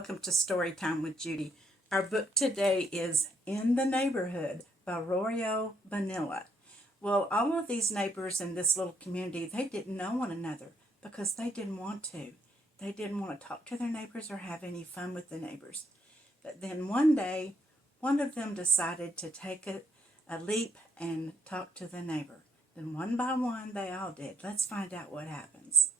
welcome to Storytime with Judy. Our book today is In the Neighborhood by Royo Vanilla. Well, all of these neighbors in this little community, they didn't know one another because they didn't want to. They didn't want to talk to their neighbors or have any fun with the neighbors. But then one day, one of them decided to take a leap and talk to the neighbor. Then one by one, they all did. Let's find out what happens.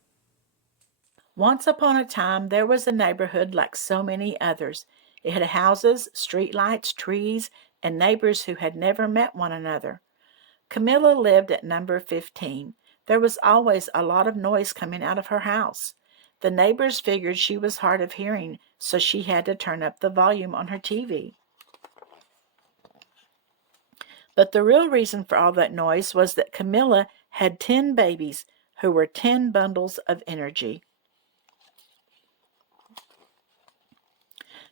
Once upon a time, there was a neighborhood like so many others. It had houses, streetlights, trees, and neighbors who had never met one another. Camilla lived at number 15. There was always a lot of noise coming out of her house. The neighbors figured she was hard of hearing, so she had to turn up the volume on her TV. But the real reason for all that noise was that Camilla had 10 babies who were 10 bundles of energy.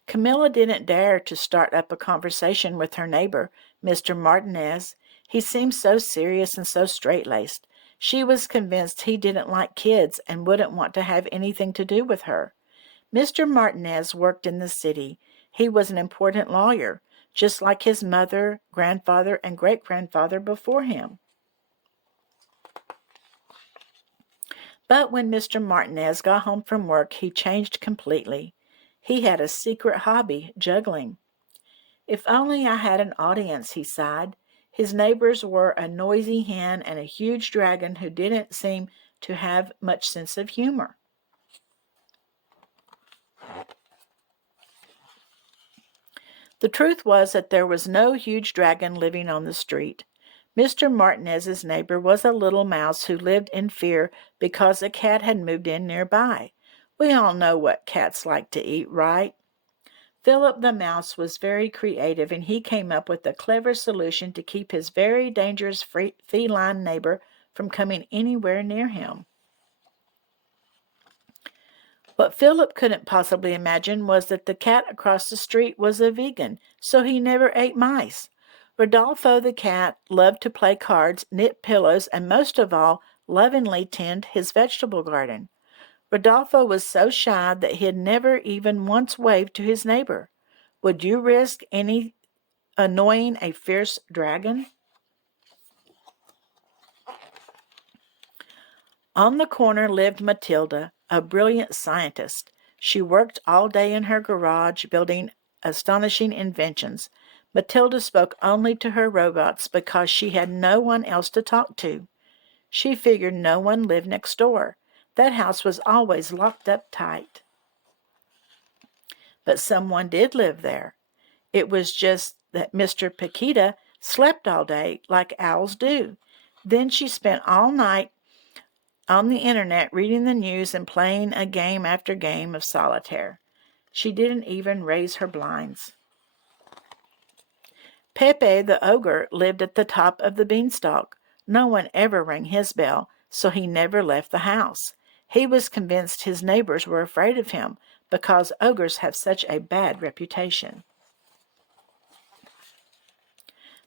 Camilla didn't dare to start up a conversation with her neighbor, Mr. Martinez. He seemed so serious and so straight-laced. She was convinced he didn't like kids and wouldn't want to have anything to do with her. Mr. Martinez worked in the city. He was an important lawyer, just like his mother, grandfather, and great-grandfather before him. But when Mr. Martinez got home from work, he changed completely. He had a secret hobby, juggling. If only I had an audience, he sighed. His neighbors were a noisy hen and a huge dragon who didn't seem to have much sense of humor. The truth was that there was no huge dragon living on the street. Mr. Martinez's neighbor was a little mouse who lived in fear because a cat had moved in nearby. We all know what cats like to eat, right? Philip the mouse was very creative, and he came up with a clever solution to keep his very dangerous feline neighbor from coming anywhere near him. What Philip couldn't possibly imagine was that the cat across the street was a vegan, so he never ate mice. Rodolfo the cat loved to play cards, knit pillows, and most of all, lovingly tend his vegetable garden. Rodolfo was so shy that he had never even once waved to his neighbor. Would you risk annoying a fierce dragon? On the corner lived Matilda, a brilliant scientist. She worked all day in her garage, building astonishing inventions. Matilda spoke only to her robots because she had no one else to talk to. She figured no one lived next door. That house was always locked up tight. But someone did live there. It was just that Mr. Paquita slept all day like owls do. Then she spent all night on the internet reading the news and playing a game after game of solitaire. She didn't even raise her blinds. Pepe the ogre lived at the top of the beanstalk. No one ever rang his bell, so he never left the house. He was convinced his neighbors were afraid of him because ogres have such a bad reputation.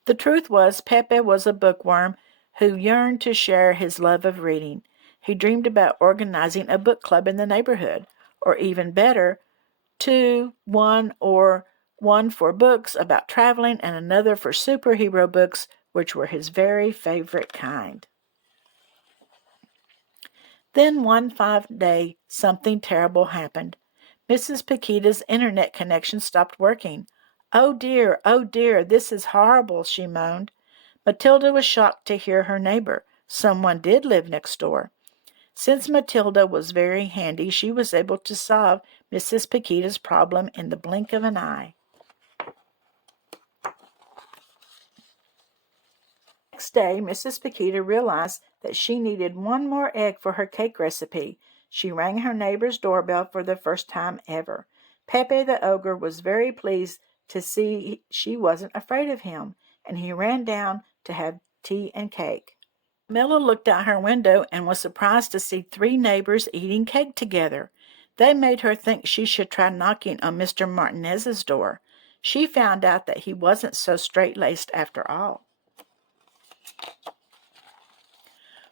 The truth was, Pepe was a bookworm who yearned to share his love of reading. He dreamed about organizing a book club in the neighborhood, or even better, one for books about traveling and another for superhero books, which were his very favorite kind. Then one fine day, something terrible happened. Mrs. Paquita's internet connection stopped working. Oh dear, this is horrible, she moaned. Matilda was shocked to hear her neighbor. Someone did live next door. Since Matilda was very handy, she was able to solve Mrs. Paquita's problem in the blink of an eye. Next day, Mrs. Paquita realized that she needed one more egg for her cake recipe. She rang her neighbor's doorbell for the first time ever. Pepe the ogre was very pleased to see she wasn't afraid of him, and he ran down to have tea and cake. Camilla looked out her window and was surprised to see 3 neighbors eating cake together. They made her think she should try knocking on Mr. Martinez's door. She found out that he wasn't so straight-laced after all.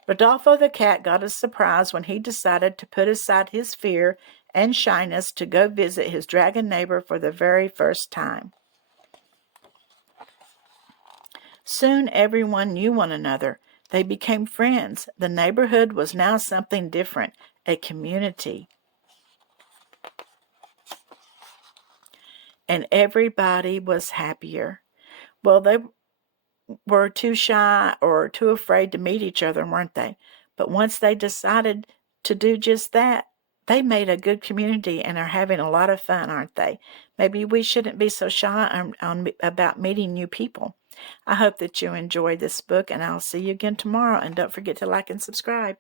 Rodolfo the cat got a surprise when he decided to put aside his fear and shyness to go visit his dragon neighbor for the very first time. Soon everyone knew one another. They became friends. The neighborhood was now something different, a community. And everybody was happier. Well, they were too shy or too afraid to meet each other, weren't they? But once they decided to do just that, they made a good community and are having a lot of fun, aren't they? Maybe we shouldn't be so shy about meeting new people. I hope that you enjoyed this book, and I'll see you again tomorrow. And don't forget to like and subscribe.